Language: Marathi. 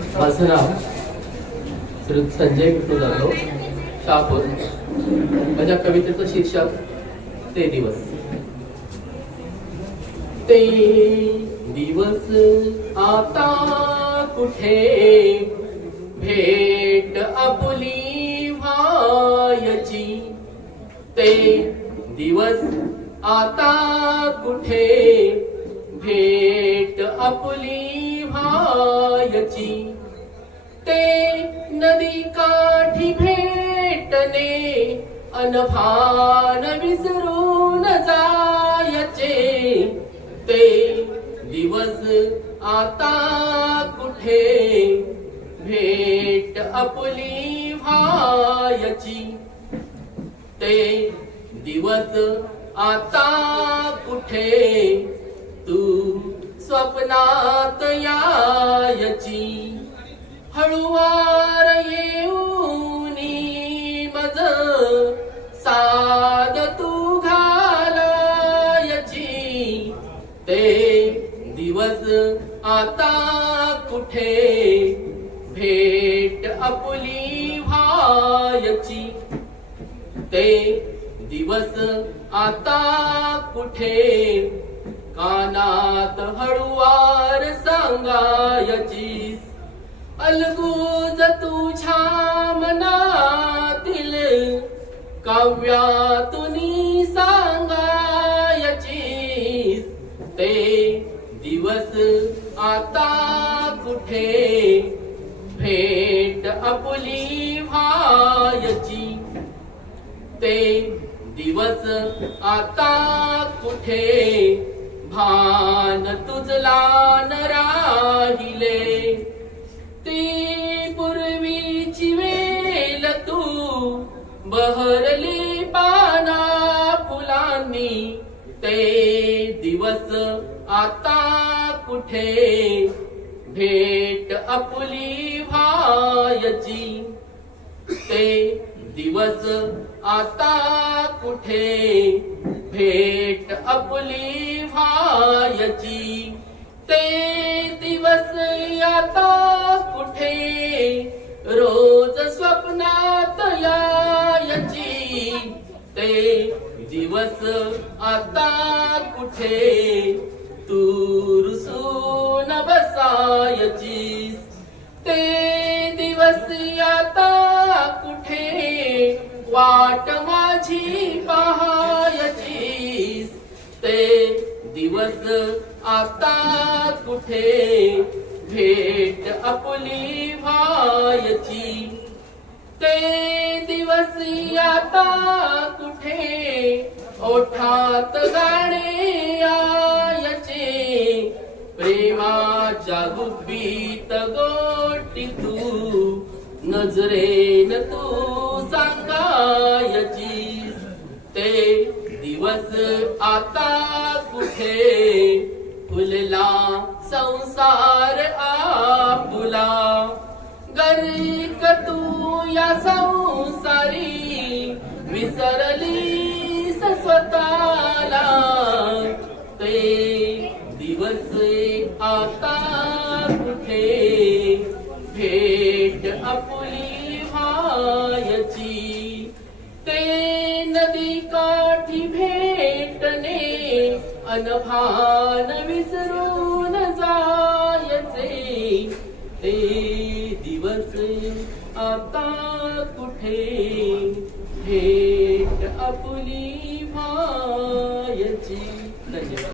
माझं नाव श्री संजय विष्णू जाधव शहापूर. माझ्या कवितेचं शीर्षक ते दिवस. ते दिवस आता कुठे? भेट आपली व्हायची. ते दिवस आता कुठे? भेट आपली व्हायची ते नदी काठी भेटणे अनभान विसरून जायचे. ते दिवस आता कुठे? भेट आपली व्हायची. ते दिवस आता कुठे? तू स्वप्नात यायची. हळुवार येऊनी मज साद तू घालायची. ते दिवस आता कुठे? भेट आपली व्हायची. ते दिवस आता कुठे? कानात हळुवार सांगायचीस अलगूज तुझ्या मनातील काव्यातून सांगायचीस ते दिवस आता कुठे? भेट आपली व्हायची. ते दिवस आता कुठे? भान तुझला न राहिले. ती पूर्वीची वेल तू बहरली पाना फुलांनी. ते दिवस आता कुठे? भेट अपुली भायची ते दिवस आता कुठे? भेट आपली व्हायची. ते दिवस आता कुठे? रोज स्वप्नात यायची. ते दिवस आता कुठे? तू रुसून बसायचीस. ते दिवस आता वाट माझी पहायचीस. ते दिवस आता कुठे? भेट आपली व्हायची. ते दिवस आता कुठे? ओठात गाणे यायचे प्रेमाच्या गुब्बीत गोटी तू नजरेन तू दिवस आता कुठे? फुलला संसार आपुला. गरीक तू या संसारी विसरली स्वतःला ते दिवस आता कुठे? भेट आपली व्हायची ते नदी काठी भेटणे अनभान विसरून जायचे. ते दिवस आता कुठे? भेट आपली मायची धन्यवाद.